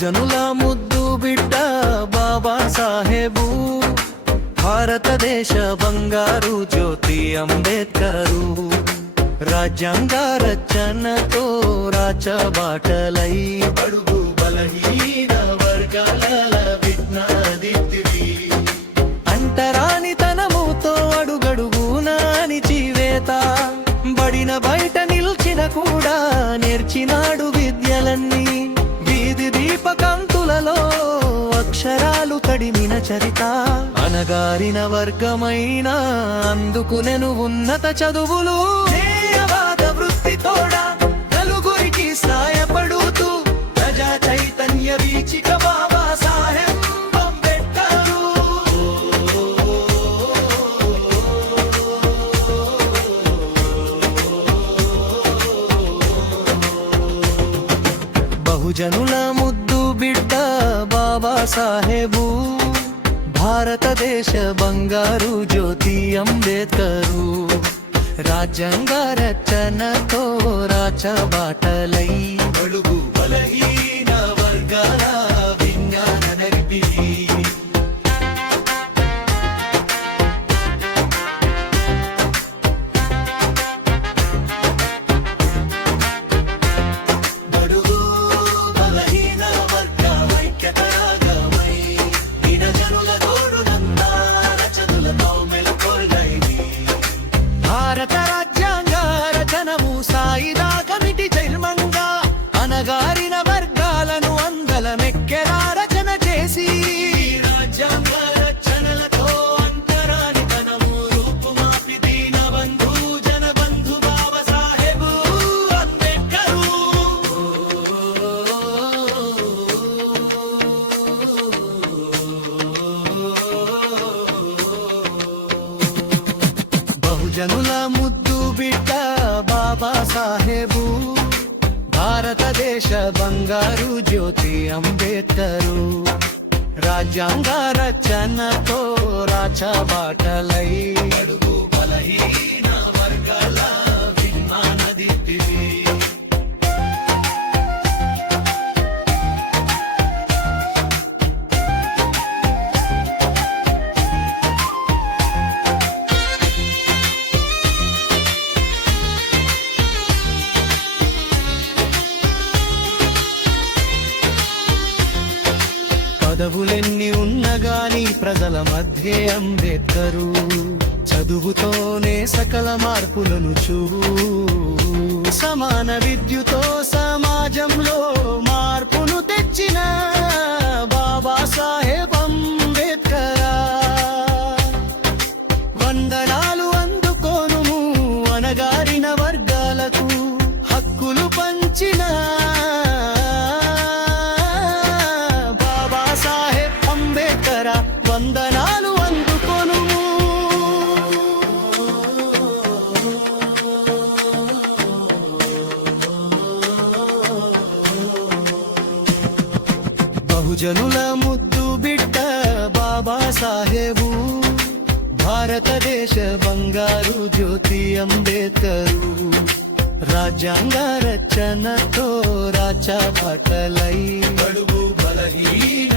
బహుజనుల ముద్దు బిడ్డ బాబా సాహెబు, భారతదేశ బంగారు జ్యోతి అంబేద్కరు. రాజ్యాంగ రచనతో రాచబాటలై బడుగు బలహీన వర్గాల విజ్ఞాదిత్తివి. అంటరానితనముతో అడుగడుగునా అణిచివేత, బడిన బయట నిల్చిన కూడా నేర్చినాడు విద్యలన్నీ. వీధి దీపకాంతులలో అక్షరాలు తడిమిన చరిత, అనగారిన వర్గమైన అందుకునెను ఉన్నత చదువులు. న్యాయవాద వృత్తితోడా నలుగురికి సాయపడుతూ ప్రజా చైతన్య వీచిక బాబా సాహెబ్ అంబేద్కరు. బహుజనుల ముద్దు బిడ్డ బాబా సాహెబు, భారతదేశ బంగారు జ్యోతి అంబేద్కరు. రాజ్యాంగ రచనతో రాచబాటలై బడుగు బలహీన వర్గాల విజ్ఞాన నడిపిరి. బడుగు బలహీన వర్గాల ఐక్యతరాగమై దినజనుల తోడునంతా రచనలతో మెలుకొల్గైని. భారత రాజ్యాంగ రచనము సాయిదా కమిటీ చైర్మన్గా అనగారిన వర్గాలను అందలమెక్కెలా రచన చేసి. రాజ్యాంగ రచనలతో అంతరానితనము రూపుమాపి దీనబంధు జనబంధు బాబా సాహెబు అంబేద్కరు. బహుజనుల ముద్దు బిడ్డ బాబా సాహెబు, భారతదేశ బంగారు జ్యోతి అంబేద్కరు. రాజ్యాంగ రచనతో రాచబాటలై అడుగు బలహీన వర్గాల విజ్ఞాన దీప్తివి. పదవులెన్ని ఉన్నగాని ప్రజల మధ్య అంబేద్కరు. చదువుతోనే సకల మార్పులను సమాన విద్యుతో సమాజంలో మార్పును తెచ్చిన బాబా సాహెబ్ అంబేద్కరా. వందనాలు అందుకోను అనగారిన వర్గాలకు హక్కులు పంచిన వందనాలు అందుకొను. బహుజనుల ముద్దు బిడ్డ బాబా సాహెబు, భారతదేశ బంగారు జ్యోతి అంబేద్కరు. రాజ్యాంగ రచనతో రాచబాటలై బడుగు బలహీన